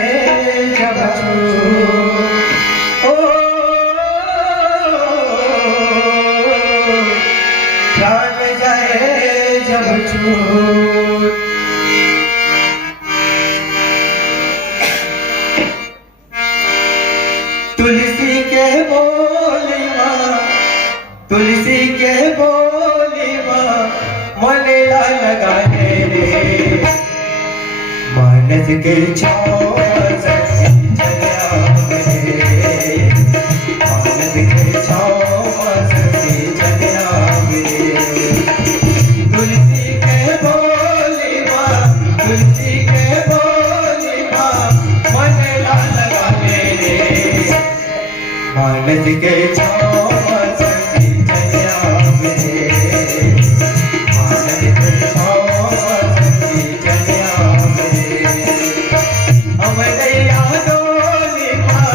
जाए जब ओ प्राण जाए जब छूट तुलसी के बोली माँ तुलसी के बोली माँ मनेला लगाने रे मानस के छाँव सखी चलिया रे मानस के छाँव सखी चलिया रे तुलसी के बोली माँ तुलसी के बोली माँ मनेला लगाने रे मानस के छाँव सखी चलिया रे मानस के छाँव सखी चलिया रे अवदैया डोली माँ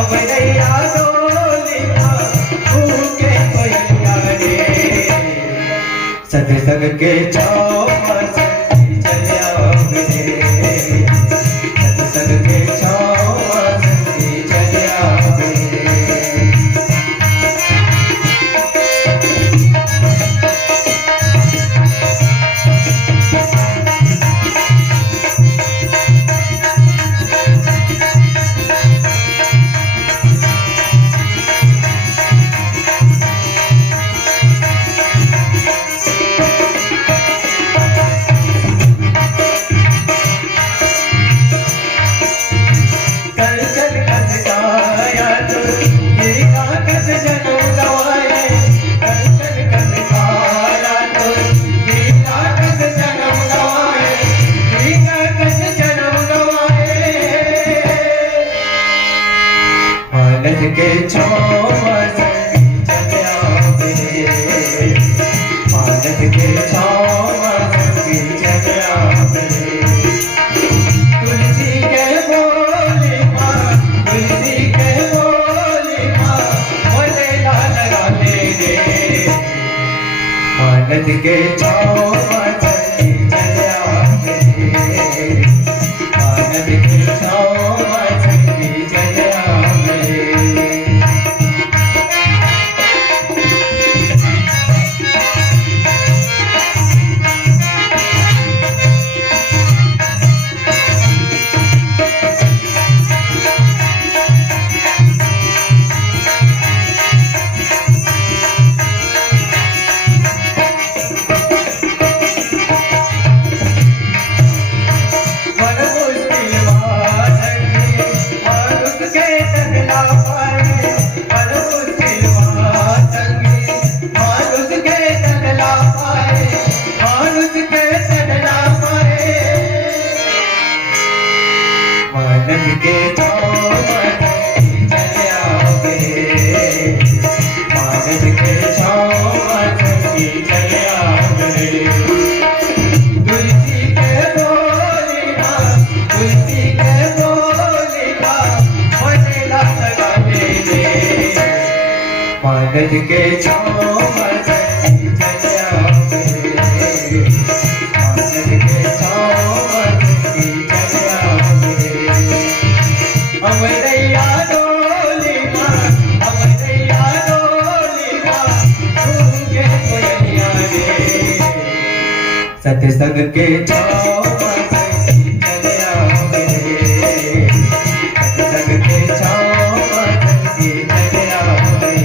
अवदैया डोली माँ भूखे कोयलिया रे सत्संग के छाँव सखी चलिया रे सत्संग के छाँव सखी चलिया रे मानस के छाँव सखी चलिया रे मानस के छाँव सखी चलिया रे तुलसी के बोली माँ तुलसी के बोली माँ मनेला लगाने रे मानस के छाँव सखी चलिया रे मानस के छाँव सखी चलिया मानस के छाँव सखी चलिया रे मानस के छाँव सखी चलिया रे तुलसी के बोली माँ तुलसी के बोली माँ मनेला लगाने रे मानस के छाँव सखी चलिया रे मानस के छाँव सखी चलिया अवदैया डोली माँ अवदैया डोली माँ भूखे कोयलिया रे सत्संग के छाँव सखी चलिया रे सत्संग के छाँव सखी चलिया रे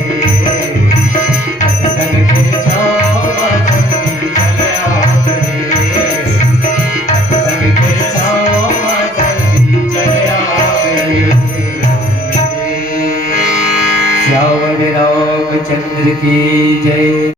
सत्संग के छाँव सखी चलिया रे सत्संग के छाँव सखी चलिया रे श्यावण रामचंद्र की जय।